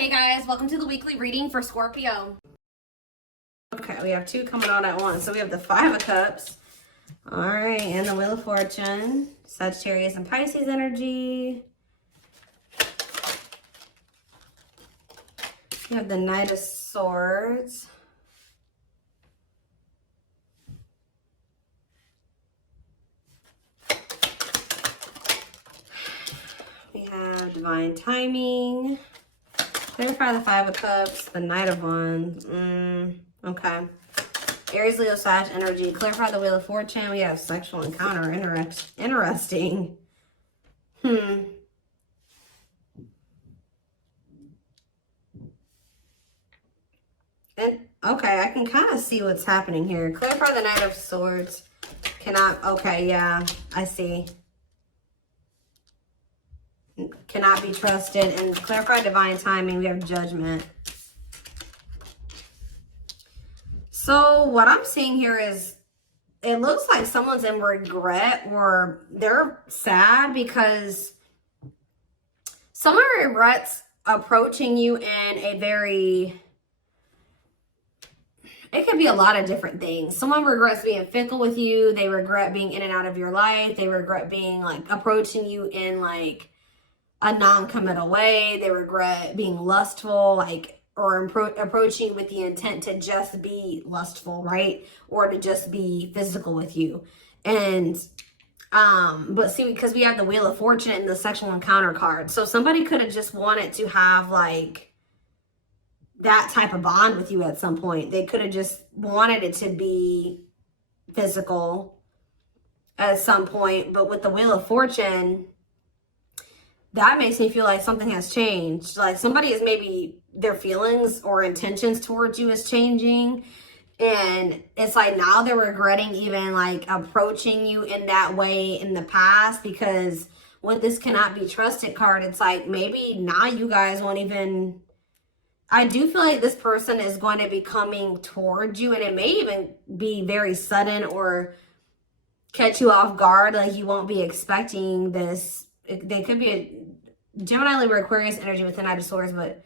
Hey guys, welcome to the weekly reading for Scorpio. Okay, we have two coming on at once. So we have the Five of Cups. All right, and the Wheel of Fortune. Sagittarius and Pisces energy. We have the Knight of Swords. We have Divine Timing. Clarify the Five of Cups, the Knight of Wands. Okay. Aries, Leo, Sag energy. Clarify the Wheel of Fortune. We have sexual encounter. Interesting. And okay, I can kind of see what's happening here. Clarify the Knight of Swords. Okay, yeah, I see. Cannot be trusted. And clarify divine timing. We have Judgment. So what I'm seeing here is it looks like someone's in regret or they're sad because someone regrets approaching you in a very, it could be a lot of different things. Someone regrets being fickle with you. They regret being in and out of your life. They regret being like approaching you in like a non-committal way. They regret being lustful, like, or approaching with the intent to just be lustful, right? Or to just be physical with you. And, but see, because we have the Wheel of Fortune and the sexual encounter card. So somebody could have just wanted to have like that type of bond with you at some point. They could have just wanted it to be physical at some point. But with the Wheel of Fortune, that makes me feel like something has changed. Like somebody is maybe their feelings or intentions towards you is changing. And it's like now they're regretting even like approaching you in that way in the past, because with this cannot be trusted card, it's like maybe now you guys won't even, I do feel like this person is going to be coming towards you, and it may even be very sudden or catch you off guard. Like you won't be expecting this. They could be a Gemini, Libra, Aquarius energy with the Knight of Swords, but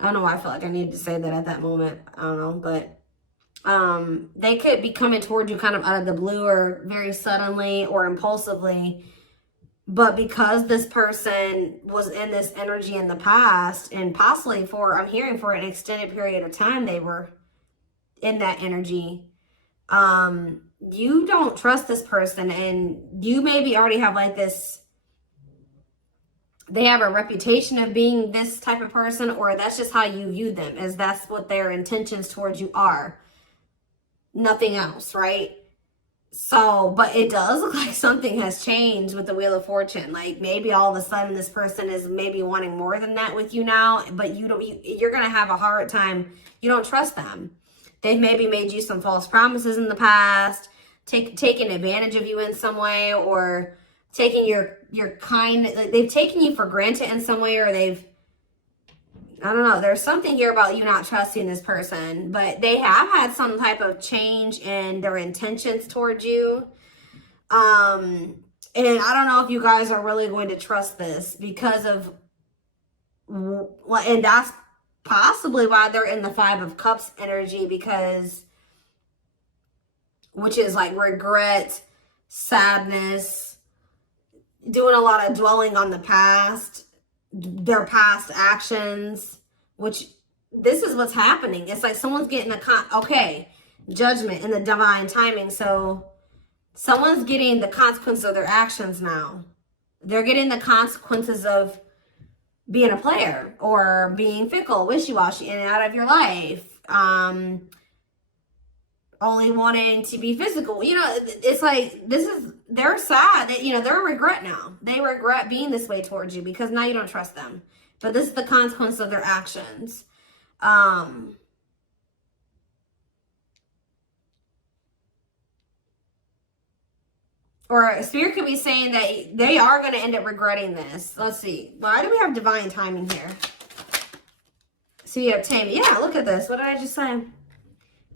I don't know why I feel like I needed to say that at that moment. I don't know, but they could be coming towards you kind of out of the blue or very suddenly or impulsively. But because this person was in this energy in the past, and possibly for, I'm hearing for an extended period of time, they were in that energy. You don't trust this person, and you maybe already have like this, they have a reputation of being this type of person, or that's just how you view them, as that's what their intentions towards you are. Nothing else, right? So, but it does look like something has changed with the Wheel of Fortune. Like maybe all of a sudden this person is maybe wanting more than that with you now, but you're going to have a hard time. You don't trust them. They've maybe made you some false promises in the past, taken advantage of you in some way, or taking your kind, they've taken you for granted in some way, or they've, I don't know, there's something here about you not trusting this person, but they have had some type of change in their intentions towards you. And I don't know if you guys are really going to trust this because of, and that's possibly why they're in the Five of Cups energy, because, which is like regret, sadness, doing a lot of dwelling on the past, their past actions, which this is what's happening. It's like someone's getting Judgment and the divine timing. So someone's getting the consequences of their actions now. They're getting the consequences of being a player or being fickle, wishy-washy, in and out of your life. Only wanting to be physical. You know, it's like, they're sad. They're a regret now. They regret being this way towards you because now you don't trust them. But this is the consequence of their actions. Or Spirit could be saying that they are going to end up regretting this. Let's see. Why do we have divine timing here? So you have taming. Yeah, look at this. What did I just say?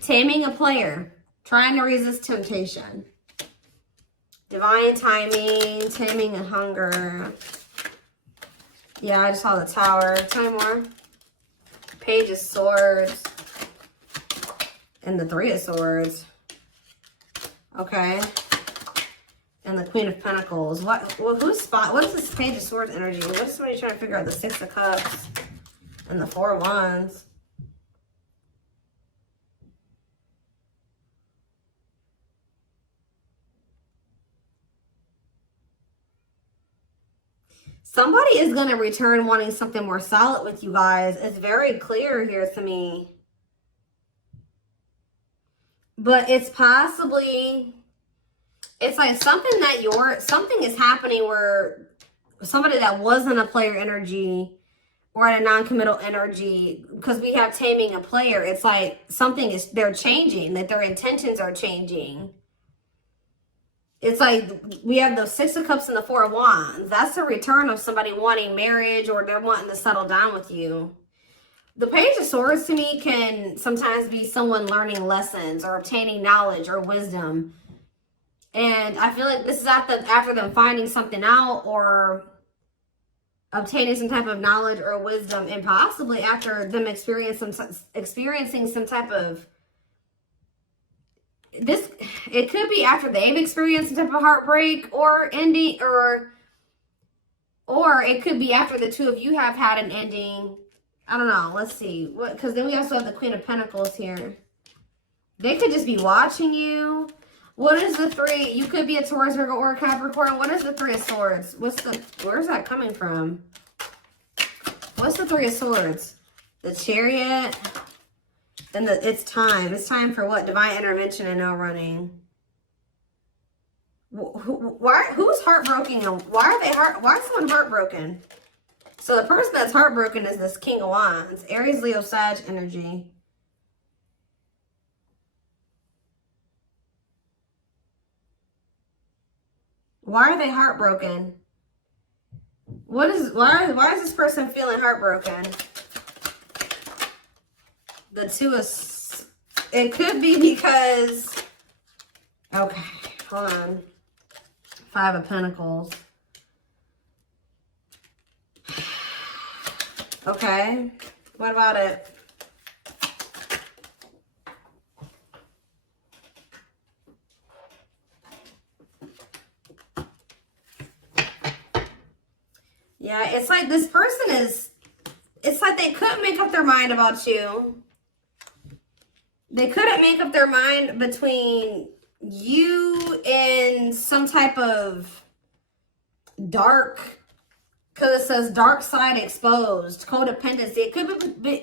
Taming a player. Trying to resist temptation. Divine timing. Taming a hunger. Yeah, I just saw the Tower. Tell me more. Page of Swords and the Three of Swords. Okay. And the Queen of Pentacles. What is this Page of Swords energy? What is somebody trying to figure out? The Six of Cups and the Four of Wands. Somebody is going to return wanting something more solid with you guys. It's very clear here to me. But it's possibly, it's like something is happening where somebody that wasn't a player energy or at a non-committal energy, because we have taming a player, it's like they're changing, that their intentions are changing. It's like we have the Six of Cups and the Four of Wands. That's a return of somebody wanting marriage, or they're wanting to settle down with you. The Page of Swords to me can sometimes be someone learning lessons or obtaining knowledge or wisdom. And I feel like this is after them finding something out or obtaining some type of knowledge or wisdom, and possibly after them experiencing some type of it could be after they've experienced some type of heartbreak or ending, or it could be after the two of you have had an ending. I don't know. Let's see. Because then we also have the Queen of Pentacles here. They could just be watching you. What is the three? You could be a Taurus, Virgo, or a Capricorn. What is the Three of Swords? Where's that coming from? What's the Three of Swords? The Chariot. Then it's time. It's time for what? Divine intervention and no running. Who's heartbroken? Why is someone heartbroken? So the person that's heartbroken is this King of Wands. Aries, Leo, Sag energy. Why are they heartbroken? Why is this person feeling heartbroken? The Two of... It could be because... Okay, hold on. Five of Pentacles. Okay, what about it? Yeah, it's like this person is... It's like they couldn't make up their mind about you. They couldn't make up their mind between you and some type of dark, because it says dark side exposed, codependency. It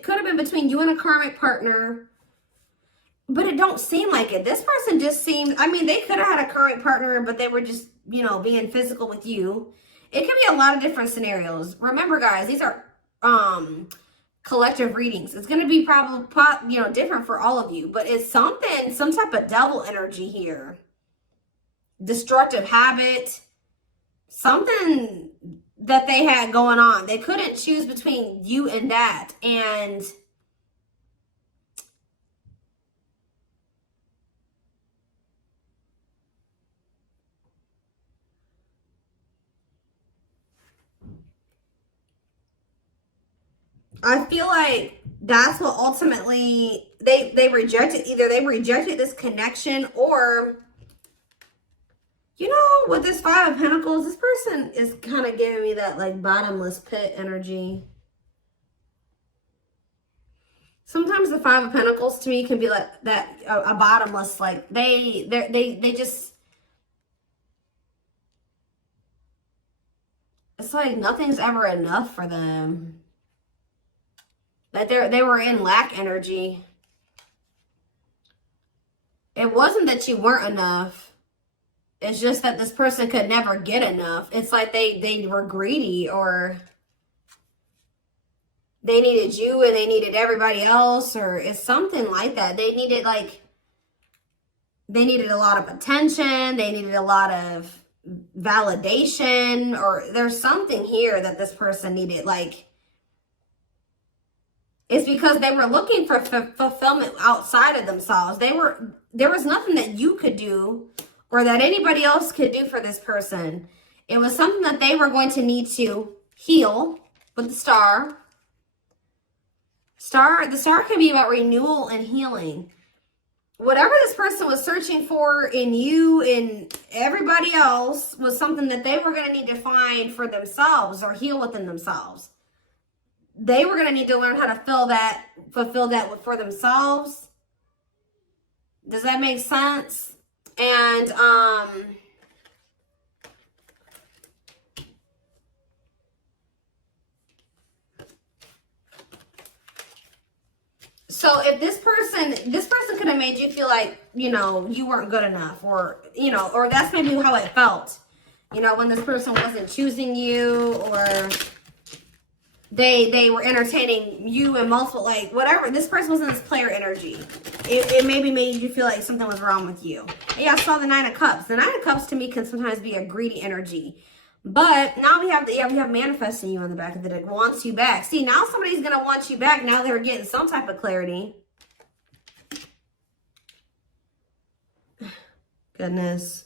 could have been between you and a karmic partner, but it don't seem like it. This person just seems, I mean, they could have had a karmic partner, but they were just, you know, being physical with you. It could be a lot of different scenarios. Remember, guys, these are collective readings. It's going to be probably, you know, different for all of you, but it's some type of devil energy here. Destructive habit, something that they had going on. They couldn't choose between you and that. And I feel like that's what ultimately they rejected. Either they rejected this connection, or, you know, with this Five of Pentacles, this person is kind of giving me that like bottomless pit energy. Sometimes the Five of Pentacles to me can be like that, a bottomless, like they just, it's like nothing's ever enough for them. Like they were in lack energy. It wasn't that you weren't enough. It's just that this person could never get enough. It's like they were greedy, or they needed you and they needed everybody else, or it's something like that. They needed a lot of attention. They needed a lot of validation, or there's something here that this person needed. Like, it's because they were looking for fulfillment outside of themselves. There was nothing that you could do or that anybody else could do for this person. It was something that they were going to need to heal with the Star. The star can be about renewal and healing. Whatever this person was searching for in you and everybody else was something that they were going to need to find for themselves or heal within themselves. They were going to need to learn how to fulfill that for themselves. Does that make sense? And, so if this person could have made you feel like, you know, you weren't good enough, or, you know, or that's maybe how it felt, you know, when this person wasn't choosing you, or they were entertaining you and multiple, like, whatever. This person was in this player energy. It maybe made you feel like something was wrong with you. Yeah, I saw the 9 of Cups. The 9 of Cups to me can sometimes be a greedy energy. But now we have manifesting you on the back of the deck. Wants you back. See, now somebody's going to want you back. Now they're getting some type of clarity. Goodness.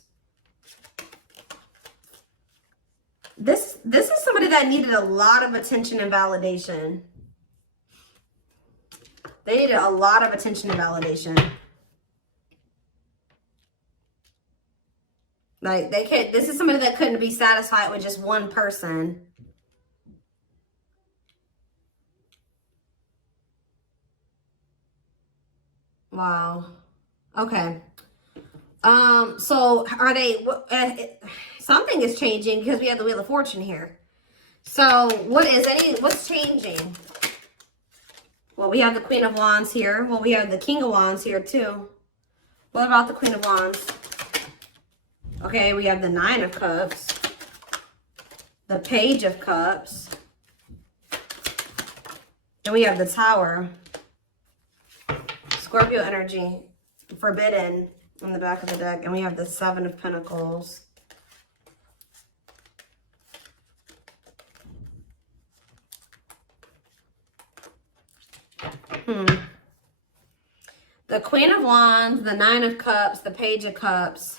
This is somebody that needed a lot of attention and validation. They needed a lot of attention and validation. Like, this is somebody that couldn't be satisfied with just one person. Wow. Okay. So are they, something is changing because we have the Wheel of Fortune here. So what's changing? Well, we have the Queen of Wands here. Well, we have the King of Wands here too. What about the Queen of Wands? Okay, we have the 9 of Cups, the Page of Cups, and we have the Tower. Scorpio energy, forbidden on the back of the deck, and we have the 7 of Pentacles. The Queen of Wands, the 9 of Cups, the Page of Cups.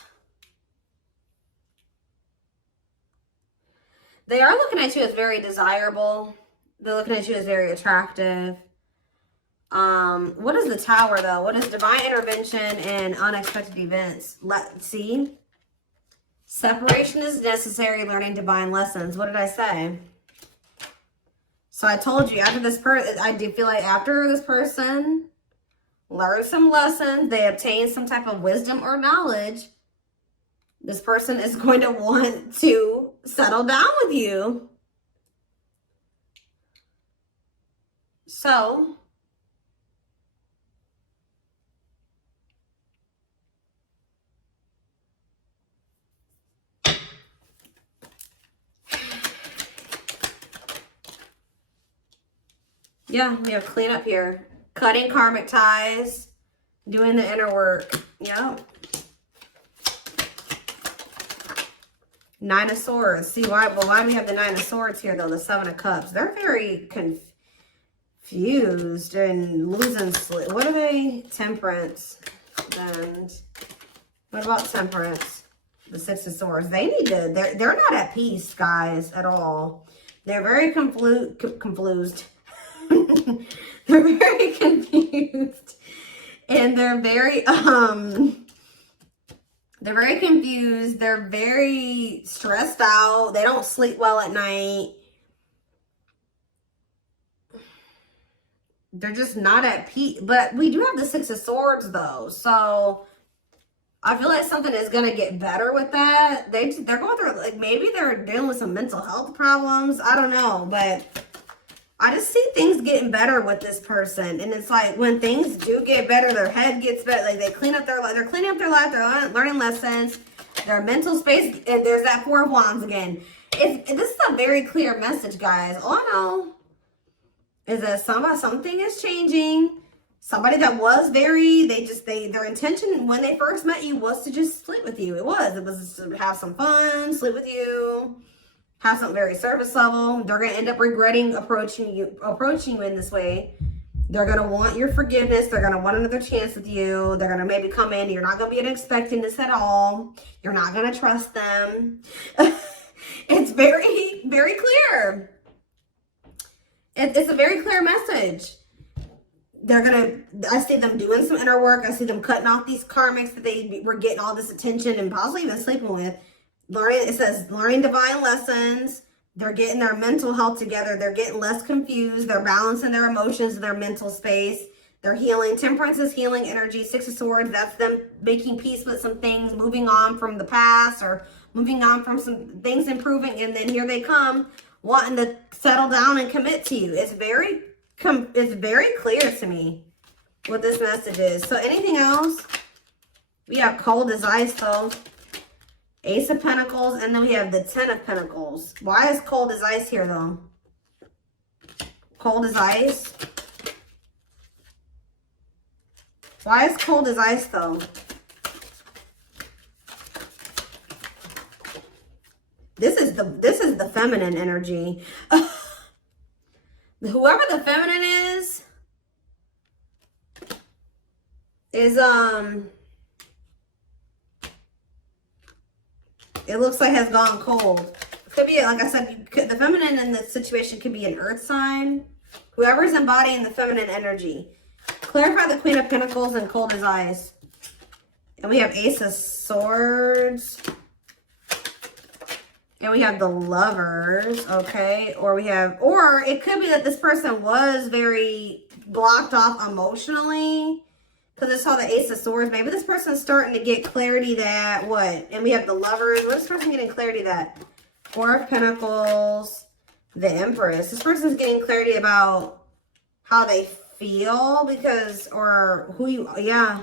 They are looking at you as very desirable. They're looking at you as very attractive. What is the Tower, though? What is divine intervention and unexpected events? Let's see. Separation is necessary, learning divine lessons. What did I say? So I told you, after this person, I do feel like after this person learned some lessons, they obtained some type of wisdom or knowledge, this person is going to want to settle down with you. So, yeah, we have cleanup here. Cutting karmic ties, doing the inner work. Yep. 9 of Swords. See, why do we have the 9 of Swords here, though? The 7 of Cups. They're very confused and losing sleep. What are they? Temperance. And what about Temperance? The 6 of Swords. They need to, they're not at peace, guys, at all. They're very confused. They're very confused. And they're very confused. They're very stressed out. They don't sleep well at night. They're just not at peace. But we do have the 6 of Swords, though. So I feel like something is going to get better with that. They're going through, like, maybe they're dealing with some mental health problems. I don't know. But I just see things getting better with this person. And it's like when things do get better, their head gets better. Like they clean up their life. They're cleaning up their life. They're learning lessons. Their mental space. And there's that 4 of Wands again. This is a very clear message, guys. All I know is that something is changing. Somebody that was their intention when they first met you was to just sleep with you. It was to have some fun, sleep with you. Have something very surface level. They're going to end up regretting approaching you in this way. They're going to want your forgiveness. They're going to want another chance with you. They're going to maybe come in. You're not going to be expecting this at all. You're not going to trust them. It's very, very clear. It's a very clear message. I see them doing some inner work. I see them cutting off these karmics that they were getting all this attention and possibly even sleeping with. It says learning divine lessons. They're getting their mental health together. They're getting less confused. They're balancing their emotions in their mental space. They're healing. Temperance is healing energy. Six of Swords, that's them making peace with some things, moving on from the past or moving on from some things improving. And then here they come wanting to settle down and commit to you. It's very clear to me what this message is. So anything else? We have cold as ice though. Ace of Pentacles, and then we have the Ten of Pentacles. Why is cold as ice here, though? Cold as ice? Why is cold as ice, though? This is the feminine energy. Whoever the feminine is it looks like has gone cold. Could be, like I said, the feminine in this situation could be an earth sign. Whoever's embodying the feminine energy. Clarify the Queen of Pentacles and cold as ice. And we have Ace of Swords. And we have the Lovers, okay? Or it could be that this person was very blocked off emotionally. Because I saw the Ace of Swords. Maybe this person's starting to get clarity that, what? And we have the Lovers. What is this person getting clarity that? Four of Pentacles. The Empress. This person's getting clarity about how they feel because, or who you, yeah.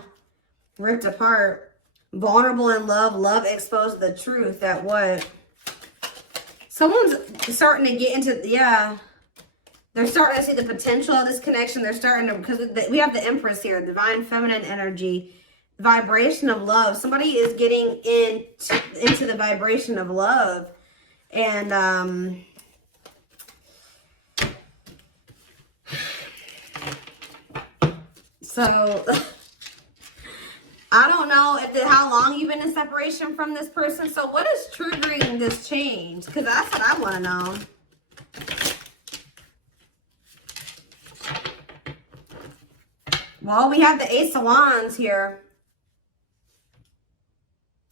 Ripped apart. Vulnerable in love. Love exposed the truth that what? Someone's starting to get into, yeah. They're starting to see the potential of this connection. They're starting to, because we have the Empress here, divine feminine energy, vibration of love. Somebody is getting into the vibration of love. And, so, I don't know how long you've been in separation from this person. So what is triggering this change? Because that's what I want to know. Well, we have the Ace of Wands here.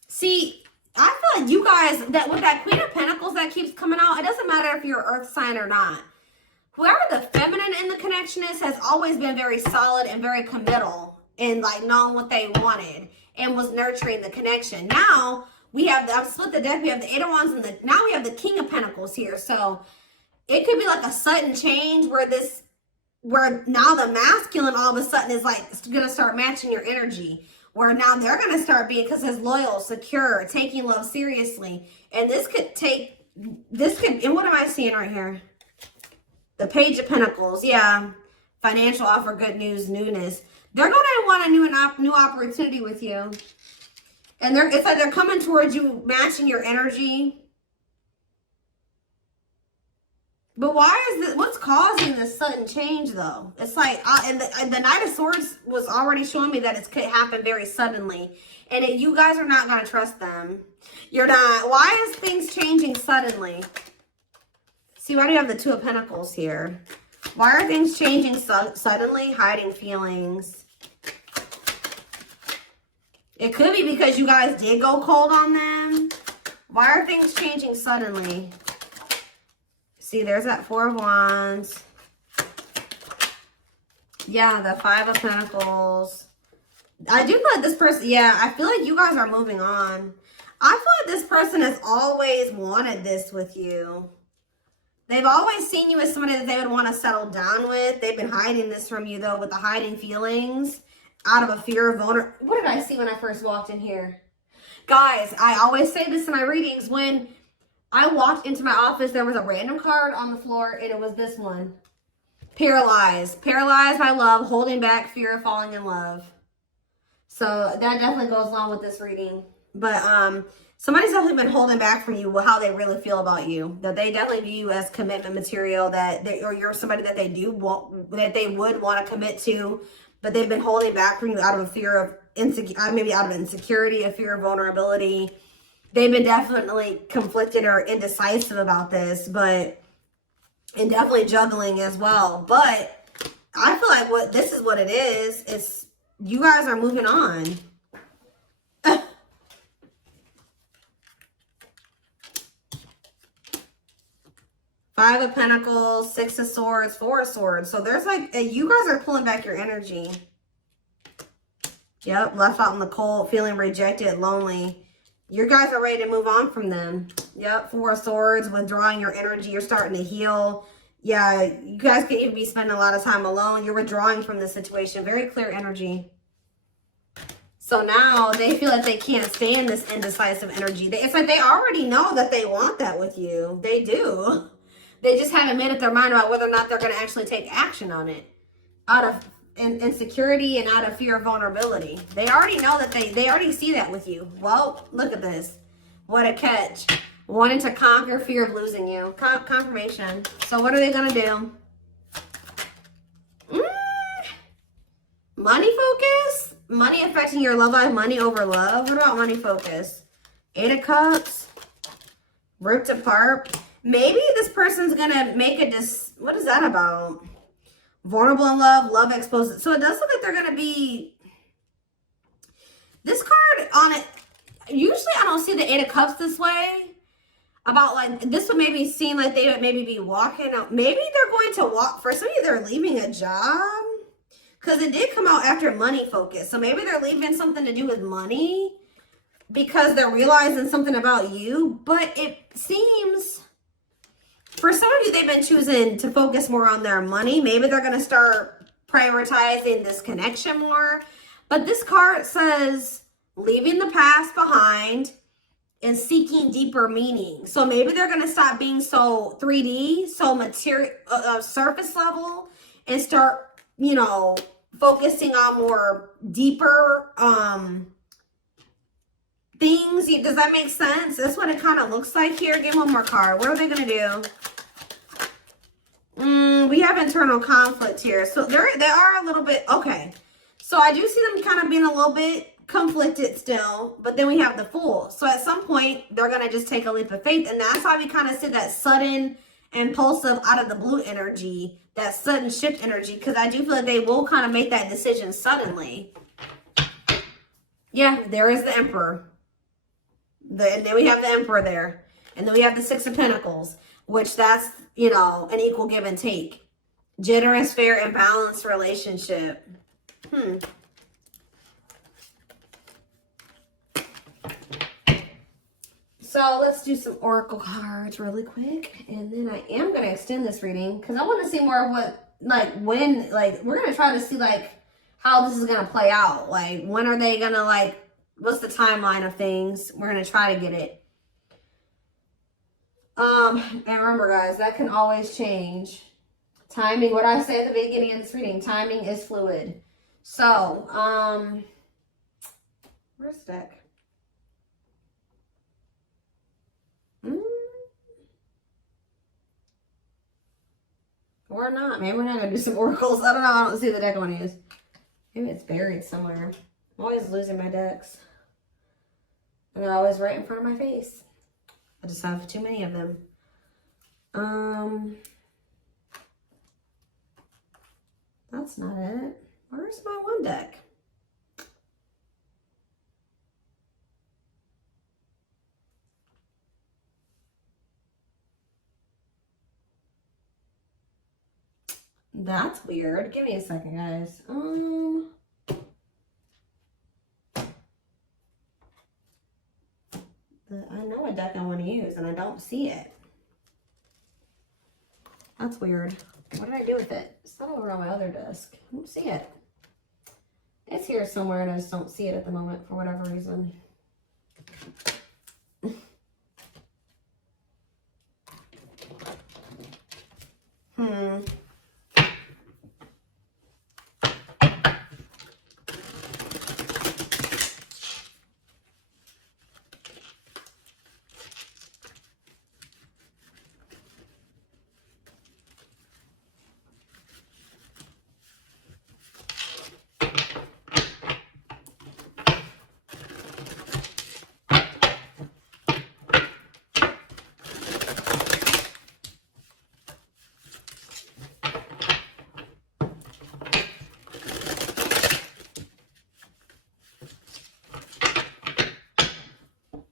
See, I feel like you guys, that with that Queen of Pentacles that keeps coming out, it doesn't matter if you're an earth sign or not. Whoever the feminine in the connection is has always been very solid and very committal and like knowing what they wanted and was nurturing the connection. Now, we have, I've split the deck, we have the Eight of Wands and now we have the King of Pentacles here. So, it could be like a sudden change where now the masculine all of a sudden is like going to start matching your energy. Where now they're going to start being, because it's loyal, secure, taking love seriously. And and what am I seeing right here? The Page of Pentacles, yeah. Financial offer, good news, newness. They're going to want a new opportunity with you. And it's like they're coming towards you, matching your energy. But why is this, what's causing this sudden change though? It's like, and the Knight of Swords was already showing me that it could happen very suddenly. And you guys are not going to trust them. You're not. Why is things changing suddenly? See, why do you have the Two of Pentacles here? Why are things changing suddenly? Hiding feelings. It could be because you guys did go cold on them. Why are things changing suddenly? See, there's that Four of Wands. Yeah, the Five of Pentacles. I do feel like this person, yeah, I feel like you guys are moving on. I feel like this person has always wanted this with you. They've always seen you as somebody that they would want to settle down with. They've been hiding this from you, though, with the hiding feelings out of a fear of vulnerability. What did I see when I first walked in here? Guys, I always say this in my readings. When I walked into my office, there was a random card on the floor, and it was this one. Paralyzed. Paralyzed by love, holding back, fear of falling in love. So that definitely goes along with this reading. But somebody's definitely been holding back from you how they really feel about you. That they definitely view you as commitment material, or you're somebody that they would want to commit to, but they've been holding back from you out of a fear of maybe out of insecurity, a fear of vulnerability. They've been definitely conflicted or indecisive about this, and definitely juggling as well. But I feel like this is what it is. It's you guys are moving on. Five of Pentacles, Six of Swords, Four of Swords. So there's like, you guys are pulling back your energy. Yep, left out in the cold, feeling rejected, lonely. You guys are ready to move on from them. Yep, Four of Swords, withdrawing your energy. You're starting to heal. Yeah, you guys could even be spending a lot of time alone. You're withdrawing from the situation. Very clear energy. So now they feel like they can't stay in this indecisive energy. It's like they already know that they want that with you. They do. They just haven't made up their mind about whether or not they're going to actually take action on it. Out of insecurity and out of fear of vulnerability. They already know that they already see that with you. Well, look at this. What a catch. Wanting to conquer fear of losing you. Confirmation. So what are they going to do? Money focus? Money affecting your love life. Money over love. What about money focus? Eight of Cups. Ripped apart. Maybe this person's going to make what is that about? Vulnerable in love, love exposed. So it does look like they're going to be, this card on it, usually I don't see the Eight of Cups this way. About like, this would maybe seem like they would maybe be walking out. Maybe they're going to walk, for some of you they're leaving a job. Because it did come out after money focus. So maybe they're leaving something to do with money. Because they're realizing something about you. But it seems, for some of you, they've been choosing to focus more on their money. Maybe they're going to start prioritizing this connection more. But this card says leaving the past behind and seeking deeper meaning. So maybe they're going to stop being so 3D, so material, surface level, and start, you know, focusing on more deeper things. Does that make sense? That's what it kind of looks like here. Give one more card. What are they going to do? We have internal conflict here. So they are a little bit, okay. So I do see them kind of being a little bit conflicted still, but then we have the Fool. So at some point, they're going to just take a leap of faith. And that's why we kind of see that sudden, impulsive, out of the blue energy, that sudden shift energy, because I do feel like they will kind of make that decision suddenly. Yeah, there is the Emperor. And then we have the Emperor there. And then we have the Six of Pentacles, which that's, you know, an equal give and take. Generous, fair, and balanced relationship. So let's do some oracle cards really quick. And then I am going to extend this reading because I want to see more of what, like, when, like, we're going to try to see, like, how this is going to play out. Like, when are they going to, like, what's the timeline of things? We're going to try to get it. And remember, guys, that can always change. Timing, what I say at the beginning of this reading, timing is fluid. So, where's the deck? Or not. Maybe we're not going to do some oracles. I don't know. I don't see the deck I want to use. Maybe it's buried somewhere. I'm always losing my decks. And they're always right in front of my face. I just have too many of them. That's not it. Where's my one deck? That's weird. Give me a second, guys. I know a deck I want to use, and I don't see it. That's weird. What did I do with it? It's not over on my other desk. I don't see it. It's here somewhere, and I just don't see it at the moment for whatever reason.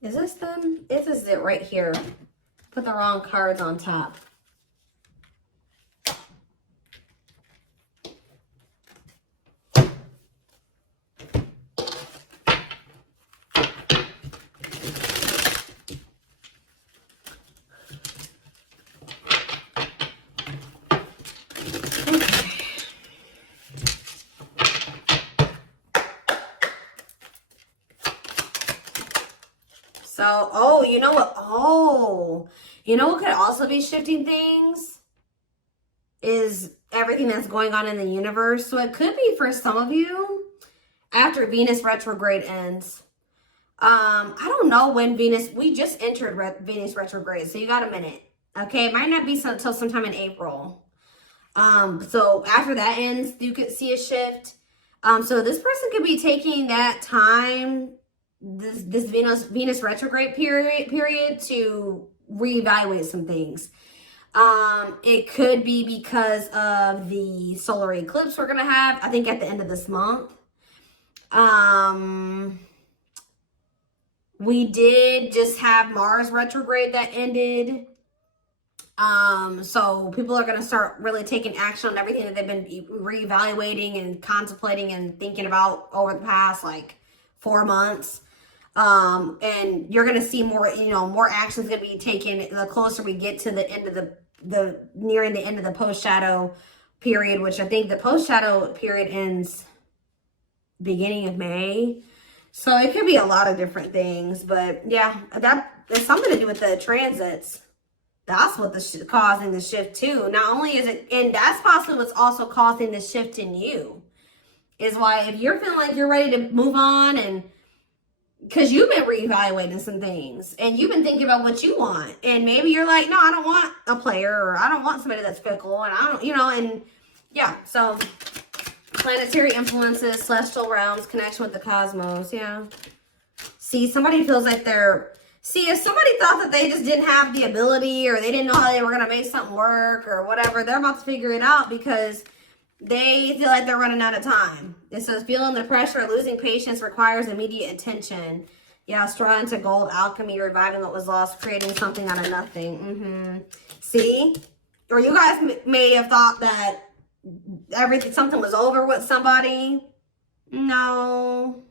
Is this them? This is it right here. Put the wrong cards on top. So, oh, you know what? Oh, you know what could also be shifting things? Is everything that's going on in the universe. So it could be for some of you after Venus retrograde ends. I don't know when we just entered Venus retrograde. So you got a minute. Okay. It might not be until sometime in April. So after that ends, you could see a shift. So this person could be taking that time, this Venus retrograde period to reevaluate some things. It could be because of the solar eclipse we're gonna have, I think, at the end of this month. We did just have Mars retrograde that ended. So people are gonna start really taking action on everything that they've been reevaluating and contemplating and thinking about over the past like 4 months. And you're gonna see more, more actions gonna be taken the closer we get to the end of the nearing the end of the post shadow period, which I think the post shadow period ends beginning of May. So it could be a lot of different things, but yeah, that there's something to do with the transits. That's what causing the shift too. Not only is it, and that's possibly what's also causing the shift in you, is why if you're feeling like you're ready to move on, and because you've been reevaluating some things and you've been thinking about what you want, and maybe you're like, no, I don't want a player, or I don't want somebody that's fickle, and I don't, and yeah. So planetary influences, celestial realms, connection with the cosmos. Yeah. See, somebody feels like if somebody thought that they just didn't have the ability, or they didn't know how they were going to make something work or whatever, they're about to figure it out because they feel like they're running out of time. It says feeling the pressure of losing patience requires immediate attention. Yeah, straw into gold, alchemy, reviving what was lost, creating something out of nothing. See? Or you guys may have thought that something was over with somebody. No.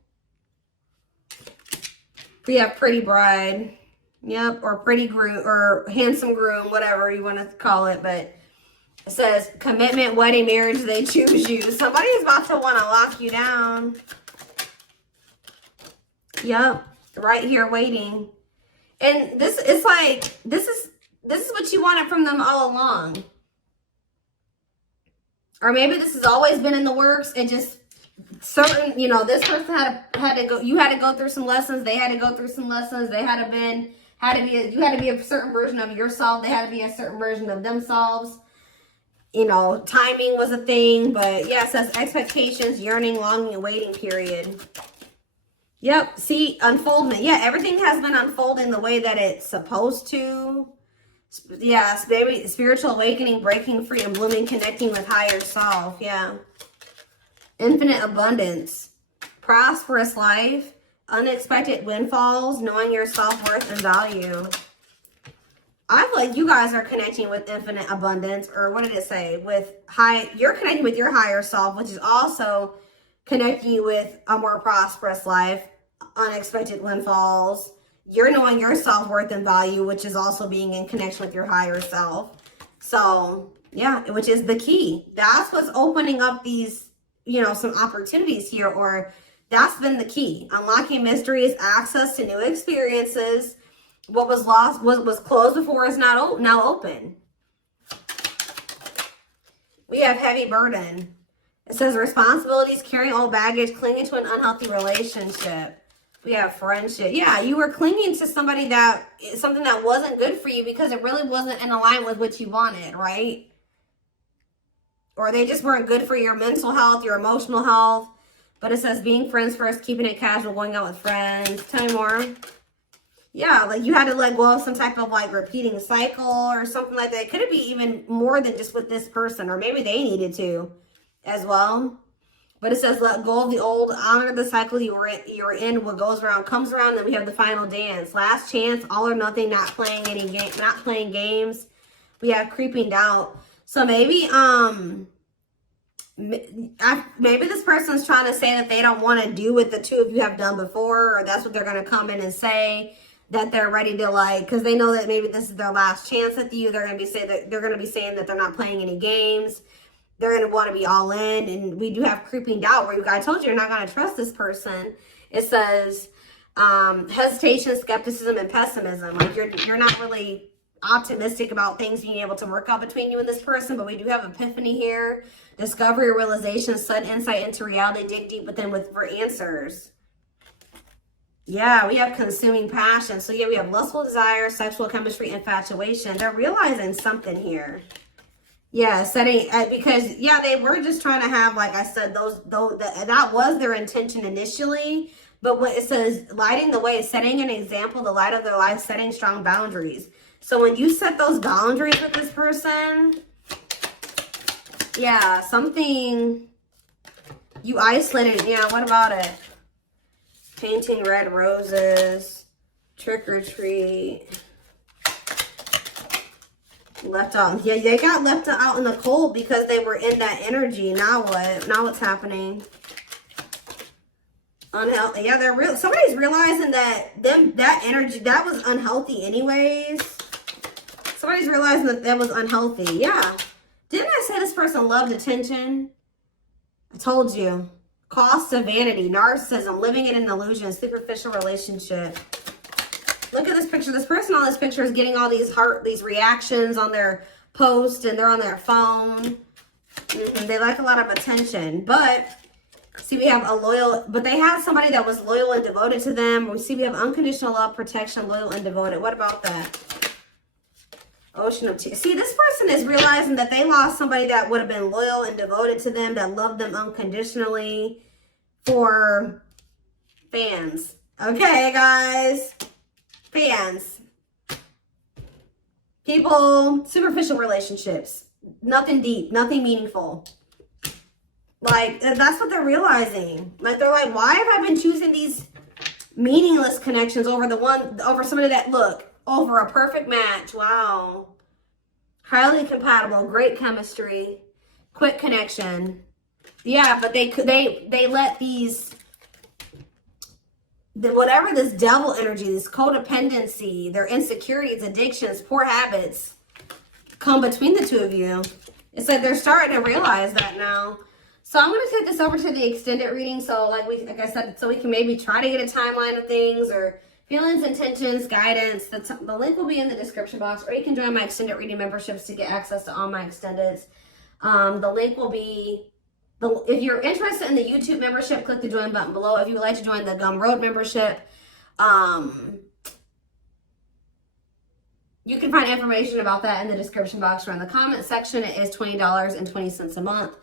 We have pretty bride. Yep, or pretty groom, or handsome groom, whatever you want to call it, but it says commitment, wedding, marriage, they choose you. Somebody's about to want to lock you down. Yep, right here waiting. And this is like, this is what you wanted from them all along. Or maybe this has always been in the works. It just certain, this person had to go, you had to go through some lessons, they had to go through some lessons, you had to be a certain version of yourself, they had to be a certain version of themselves. Timing was a thing, but yeah, it says expectations, yearning, longing, and waiting period. Yep, see, unfoldment. Yeah, everything has been unfolding the way that it's supposed to. Yeah, maybe spiritual awakening, breaking free, and blooming, connecting with higher self. Yeah. Infinite abundance, prosperous life, unexpected windfalls, knowing your self-worth and value. I feel like you guys are connecting with infinite abundance, or what did it say? You're connecting with your higher self, which is also connecting you with a more prosperous life, unexpected windfalls. You're knowing your self-worth and value, which is also being in connection with your higher self. So yeah, which is the key. That's what's opening up these, some opportunities here, or that's been the key. Unlocking mysteries, access to new experiences. What was lost, what was closed before is now open. We have heavy burden. It says responsibilities, carrying old baggage, clinging to an unhealthy relationship. We have friendship. Yeah, you were clinging to something that wasn't good for you because it really wasn't in alignment with what you wanted, right? Or they just weren't good for your mental health, your emotional health. But it says being friends first, keeping it casual, going out with friends. Tell me more. Yeah, like you had to let go of some type of like repeating cycle or something like that. Could it be even more than just with this person? Or maybe they needed to as well. But it says, let go of the old, honor the cycle you're in. What goes around comes around. Then we have the final dance. Last chance, all or nothing, not playing games. We have creeping doubt. So maybe maybe this person's trying to say that they don't want to do what the two of you have done before, or that's what they're going to come in and say, that they're ready to, like, because they know that maybe this is their last chance at you. They're going to be saying that they're not playing any games. They're going to want to be all in. And we do have creeping doubt, where I told you you're not going to trust this person. It says hesitation, skepticism, and pessimism. Like you're not really optimistic about things being able to work out between you and this person. But we do have epiphany here, discovery, realization, sudden insight into reality, dig deep within for answers. Yeah, we have consuming passion. So yeah, we have lustful desire, sexual chemistry, infatuation. They're realizing something here. Yeah, setting, because yeah, they were just trying to have, like I said, that was their intention initially. But what it says, lighting the way, setting an example, the light of their life, setting strong boundaries. So when you set those boundaries with this person, yeah, something you isolated. Yeah, what about it? Painting red roses, trick or treat. Left out. Yeah, they got left out in the cold because they were in that energy. Now what? Now what's happening? Unhealthy. Yeah, somebody's realizing that energy, that was unhealthy anyways. Somebody's realizing that was unhealthy. Yeah. Didn't I say this person loved attention? I told you. Cost of vanity, narcissism, living in an illusion, superficial relationship. Look at this picture. This person on this picture is getting all these reactions on their post, and they're on their phone. They like a lot of attention. But see, we have but they had somebody that was loyal and devoted to them. We see we have unconditional love, protection, loyal and devoted. What about that? Ocean of tears. See, this person is realizing that they lost somebody that would have been loyal and devoted to them, that loved them unconditionally, for fans. Okay, guys. Fans. People, superficial relationships. Nothing deep, nothing meaningful. Like, that's what they're realizing. Like, they're like, why have I been choosing these meaningless connections over somebody that, look, over a perfect match. Wow. Highly compatible, great chemistry, quick connection. Yeah, but they let whatever this devil energy, this codependency, their insecurities, addictions, poor habits come between the two of you. It's like they're starting to realize that now. So I'm going to take this over to the extended reading. So like I said, so we can maybe try to get a timeline of things, or feelings, intentions, guidance. The link will be in the description box, or you can join my extended reading memberships to get access to all my extendeds. The link will be, if you're interested in the YouTube membership, click the join button below. If you would like to join the Gumroad membership, you can find information about that in the description box or in the comment section. It is $20.20 a month.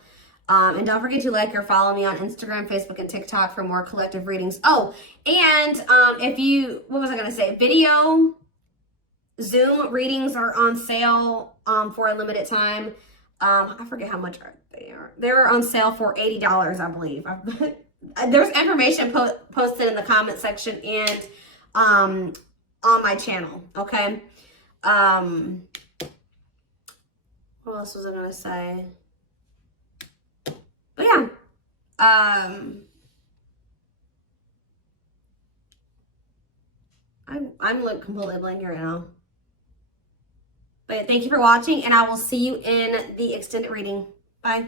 And don't forget to like or follow me on Instagram, Facebook, and TikTok for more collective readings. Oh, and what was I going to say? Video Zoom readings are on sale for a limited time. I forget how much they are. They're on sale for $80, I believe. There's information posted in the comment section and on my channel, okay? What else was I going to say? But yeah, I'm like completely blank right now. But thank you for watching, and I will see you in the extended reading. Bye.